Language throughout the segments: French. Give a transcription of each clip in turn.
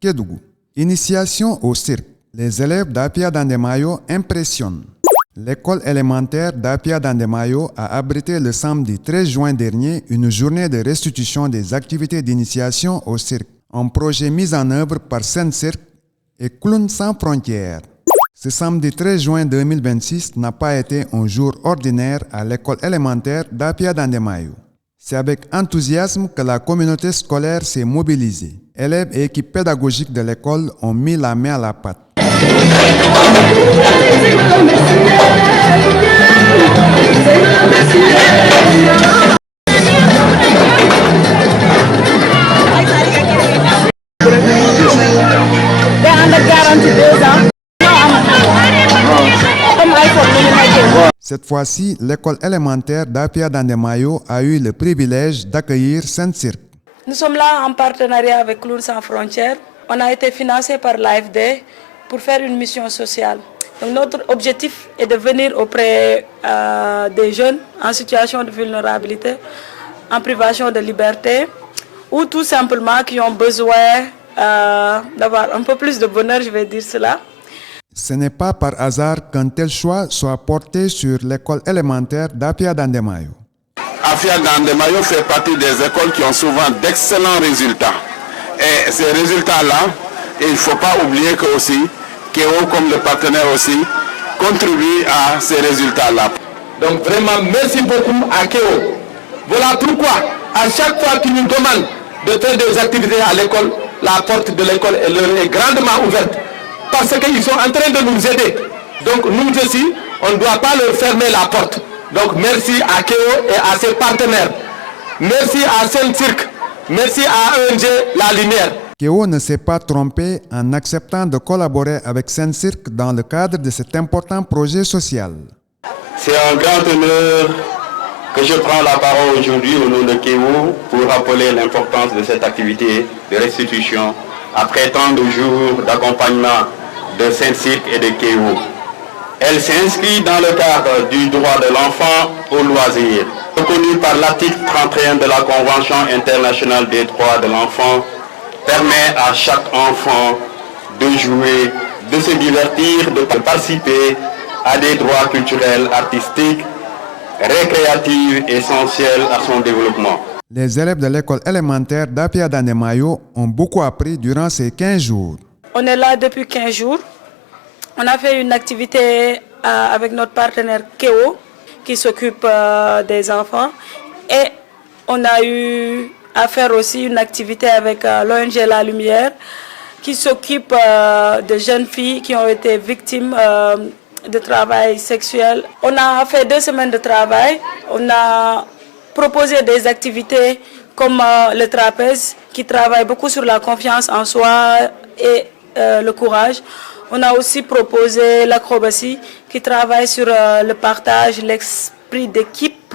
Kédougou. Initiation au cirque. Les élèves d'Apia Dandemayo impressionnent. L'école élémentaire d'Apia Dandemayo a abrité le samedi 13 juin dernier une journée de restitution des activités d'initiation au cirque, un projet mis en œuvre par Seine-Cirque et Clowns sans frontières. Ce samedi 13 juin 2026 n'a pas été un jour ordinaire à l'école élémentaire d'Apia Dandemayo. C'est avec enthousiasme que la communauté scolaire s'est mobilisée. Élèves et équipes pédagogiques de l'école ont mis la main à la pâte. Cette fois-ci, l'école élémentaire d'Apia Dandemayo a eu le privilège d'accueillir Seine-Cirque. Nous sommes là en partenariat avec Clowns sans frontières. On a été financé par l'AFD pour faire une mission sociale. Donc notre objectif est de venir auprès des jeunes en situation de vulnérabilité, en privation de liberté, ou tout simplement qui ont besoin d'avoir un peu plus de bonheur, je vais dire cela. Ce n'est pas par hasard qu'un tel choix soit porté sur l'école élémentaire d'Apia Dandemayo. Apia Dandemayo fait partie des écoles qui ont souvent d'excellents résultats. Et ces résultats-là, il ne faut pas oublier que aussi, Kéo comme le partenaire aussi, contribue à ces résultats-là. Donc vraiment, merci beaucoup à Kéo. Voilà pourquoi, à chaque fois qu'ils nous demandent de faire des activités à l'école, la porte de l'école est grandement ouverte. Parce qu'ils sont en train de nous aider. Donc nous aussi, on ne doit pas leur fermer la porte. Donc merci à Kéo et à ses partenaires. Merci à Seine-Cirque. Merci à ONG La Lumière. Kéo ne s'est pas trompé en acceptant de collaborer avec Seine-Cirque dans le cadre de cet important projet social. C'est un grand honneur que je prends la parole aujourd'hui au nom de Kéo pour rappeler l'importance de cette activité de restitution après tant de jours d'accompagnement de Seine-Cirque et de Kéo. Elle s'inscrit dans le cadre du droit de l'enfant au loisir, reconnu par l'article 31 de la Convention internationale des droits de l'enfant, permet à chaque enfant de jouer, de se divertir, de participer à des droits culturels, artistiques, récréatifs essentiels à son développement. Les élèves de l'école élémentaire d'Apia Dandemayo ont beaucoup appris durant ces 15 jours. On est là depuis 15 jours. On a fait une activité avec notre partenaire Kéo qui s'occupe des enfants. Et on a eu à faire aussi une activité avec l'ONG La Lumière qui s'occupe de jeunes filles qui ont été victimes de travail sexuel. On a fait 2 semaines de travail. On a proposé des activités comme le trapèze qui travaille beaucoup sur la confiance en soi et le courage. On a aussi proposé l'acrobatie qui travaille sur le partage, l'esprit d'équipe,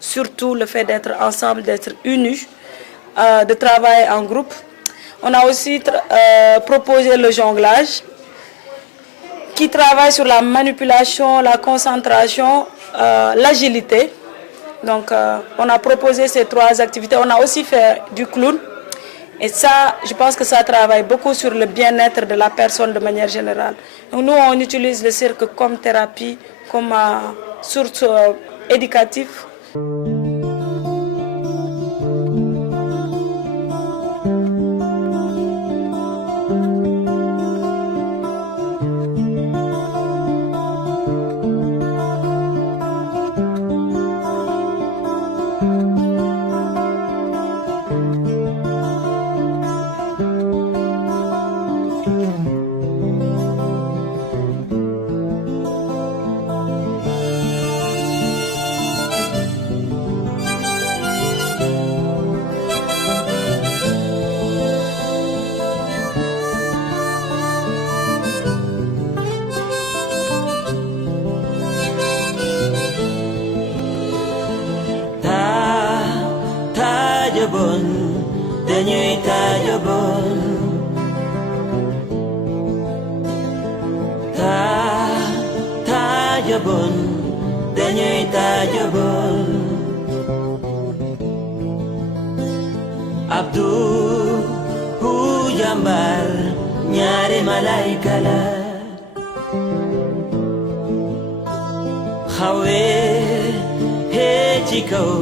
surtout le fait d'être ensemble, d'être unis, de travailler en groupe. On a aussi proposé le jonglage qui travaille sur la manipulation, la concentration, l'agilité. Donc on a proposé ces 3 activités. On a aussi fait du clown. Et ça, je pense que ça travaille beaucoup sur le bien-être de la personne de manière générale. Donc nous, on utilise le cirque comme thérapie, comme source éducative. Tajabon, dañuy tajabon. Tajabon, dañuy tajabon. Abdul Jambar ñaari malaika la xawe he ci kaw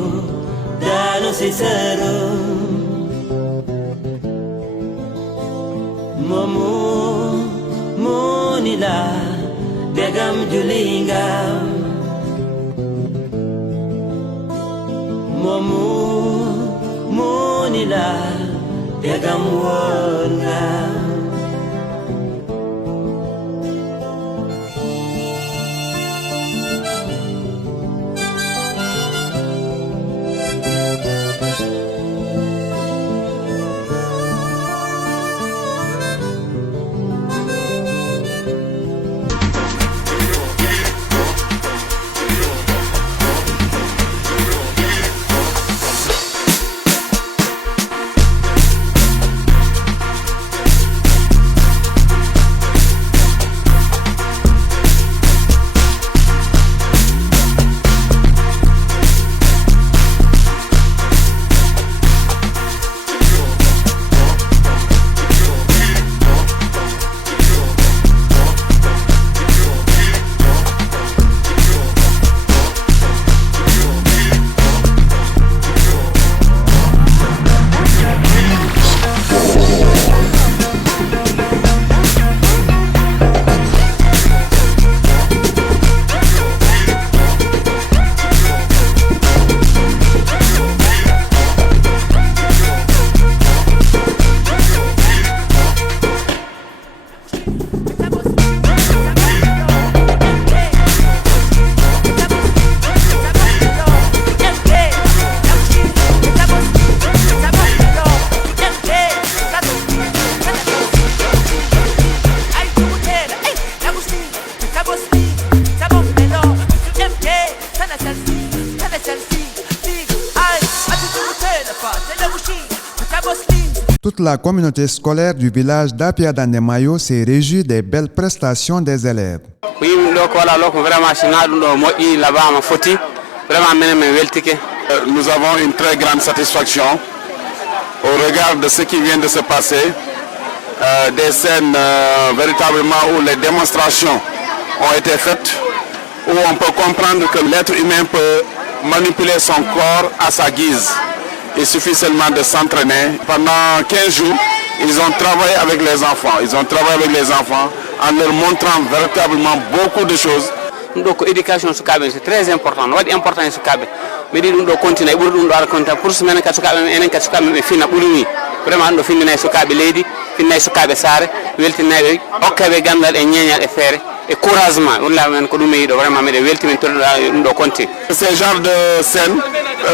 daanu si saro momu monila begam julingam momu monila begam wongam Toute la communauté scolaire du village d'Apia Dandemayo s'est réjouie des belles prestations des élèves. Nous avons une très grande satisfaction au regard de ce qui vient de se passer, des scènes véritablement où les démonstrations ont été faites, où on peut comprendre que l'être humain peut manipuler son corps à sa guise. Il suffit seulement de s'entraîner. Pendant 15 jours, ils ont travaillé avec les enfants. Ils ont travaillé avec les enfants en leur montrant véritablement beaucoup de choses. Donc l'éducation c'est très important. C'est important mais on doit continuer pour semaine vraiment on finna sukabe leydi finna sukabe sare weltinabe okkabe gandal e ñeñal e fere et couragement wallahi men ko dum yido vraiment mede weltimen to do konti. Ces genres de scènes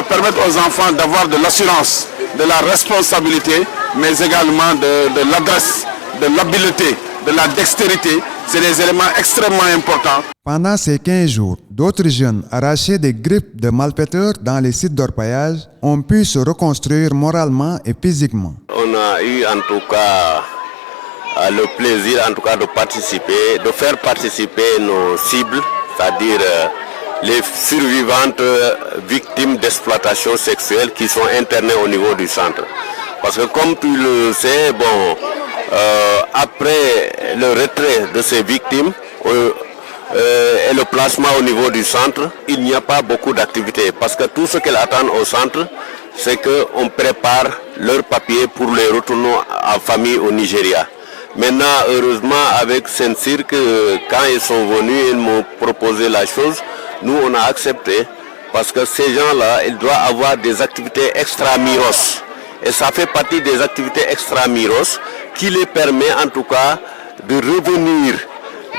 permettent aux enfants d'avoir de l'assurance, de la responsabilité, mais également de l'adresse, de l'habileté, de la dextérité. C'est des éléments extrêmement importants. Pendant ces 15 jours, d'autres jeunes arrachés des grippes de malfaiteurs dans les sites d'orpaillage ont pu se reconstruire moralement et physiquement. On a eu en tout cas le plaisir en tout cas de participer, de faire participer nos cibles, c'est-à-dire les survivantes victimes d'exploitation sexuelle qui sont internées au niveau du centre. Parce que comme tu le sais, après le retrait de ces victimes et le placement au niveau du centre, il n'y a pas beaucoup d'activités. Parce que tout ce qu'elles attendent au centre, c'est qu'on prépare leurs papiers pour les retourner en famille au Nigeria. Maintenant, heureusement, avec Saint-Cirque, quand ils sont venus, ils m'ont proposé la chose. Nous, on a accepté parce que ces gens-là, ils doivent avoir des activités extramuros. Et ça fait partie des activités extramuros qui les permet en tout cas de revenir,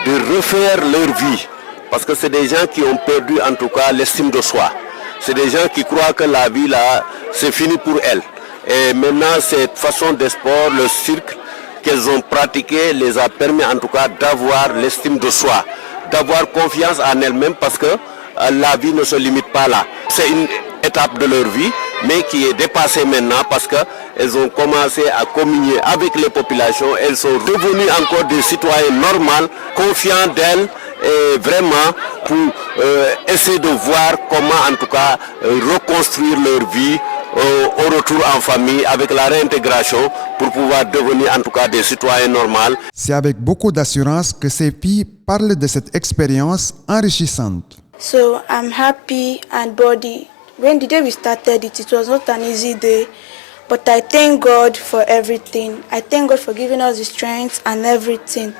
de refaire leur vie. Parce que c'est des gens qui ont perdu en tout cas l'estime de soi. C'est des gens qui croient que la vie là, c'est fini pour elles. Et maintenant, cette façon de sport, le cirque qu'elles ont pratiqué les a permis en tout cas d'avoir l'estime de soi, d'avoir confiance en elles-mêmes parce que la vie ne se limite pas là. C'est une étape de leur vie, mais qui est dépassée maintenant parce qu'elles ont commencé à communier avec les populations. Elles sont devenues encore des citoyens normaux, confiants d'elles et vraiment pour essayer de voir comment en tout cas reconstruire leur vie au retour en famille, avec la réintégration, pour pouvoir devenir en tout cas des citoyens normaux. C'est avec beaucoup d'assurance que ces filles parlent de cette expérience enrichissante. So I'm happy and body. When the day we started it was not an easy day, but I thank God for everything. I thank God for giving us the strength and everything.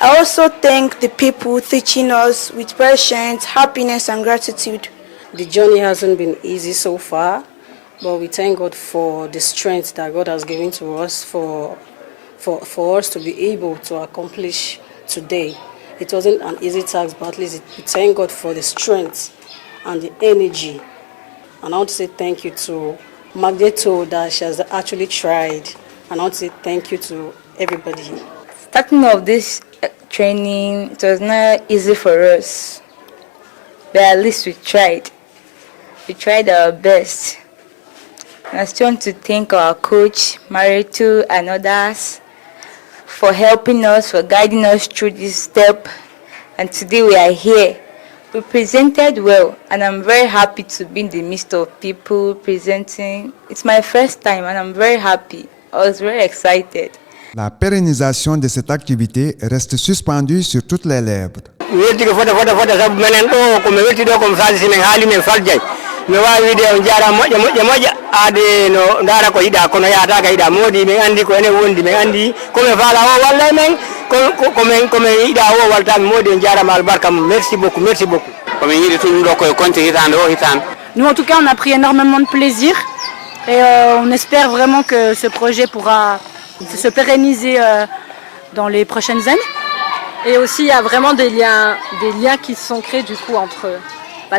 I also thank the people teaching us with patience, happiness and gratitude. The journey hasn't been easy so far, but we thank God for the strength that God has given to us for us to be able to accomplish today. It wasn't an easy task, but at least we thank God for the strength and the energy. And I want to say thank you to Magneto that she has actually tried. And I want to say thank you to everybody. Starting off this training, it was not easy for us, but at least we tried. We tried our best. And I still want to thank our coach, Marito, and others for helping us, for guiding us through this step. And today we are here. We presented well, and I'm very happy to be in the midst of people presenting. It's my first time, and I'm very happy. I was very excited. La pérennisation de cette activité reste suspendue sur toutes les lèvres. Merci beaucoup. Nous, en tout cas, on a pris énormément de plaisir et on espère vraiment que ce projet pourra se pérenniser dans les prochaines années. Et aussi, il y a vraiment des liens qui se sont créés du coup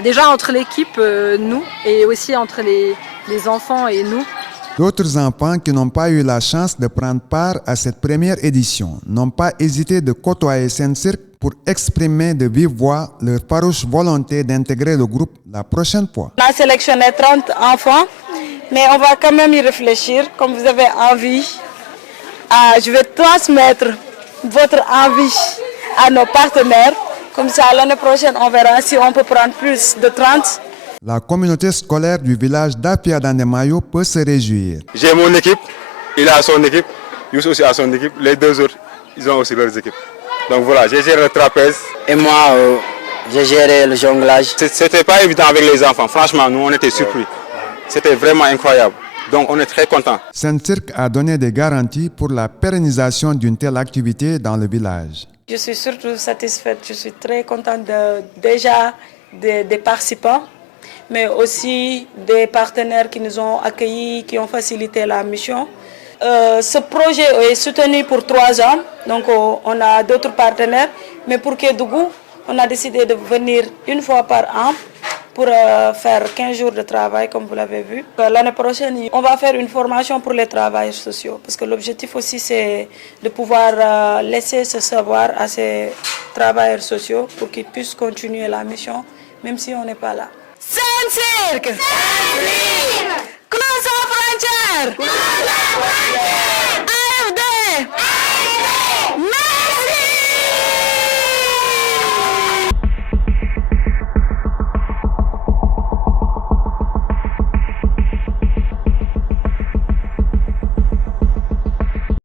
déjà entre l'équipe, nous, et aussi entre les enfants et nous. D'autres enfants qui n'ont pas eu la chance de prendre part à cette première édition n'ont pas hésité de côtoyer Saint-Cirque pour exprimer de vive voix leur farouche volonté d'intégrer le groupe la prochaine fois. On a sélectionné 30 enfants, mais on va quand même y réfléchir, comme vous avez envie. Je vais transmettre votre envie à nos partenaires. Comme ça, l'année prochaine, on verra si on peut prendre plus de 30. La communauté scolaire du village d'Apia Dandemayo peut se réjouir. J'ai mon équipe, il a son équipe, Youss aussi a son équipe, les deux autres, ils ont aussi leurs équipes. Donc voilà, j'ai géré le trapèze. Et moi, j'ai géré le jonglage. C'était pas évident avec les enfants, franchement, nous on était surpris. C'était vraiment incroyable. Donc on est très contents. Saint-Cirque a donné des garanties pour la pérennisation d'une telle activité dans le village. Je suis surtout satisfaite, je suis très contente des participants, mais aussi des partenaires qui nous ont accueillis, qui ont facilité la mission. Ce projet est soutenu pour 3 ans, donc on a d'autres partenaires, mais pour Kédougou, on a décidé de venir une fois par an pour faire 15 jours de travail, comme vous l'avez vu. L'année prochaine, on va faire une formation pour les travailleurs sociaux, parce que l'objectif aussi, c'est de pouvoir laisser ce savoir à ces travailleurs sociaux pour qu'ils puissent continuer la mission, même si on n'est pas là. Saint-Cirque! Saint-Cirque! Close our frontier! Close our frontier!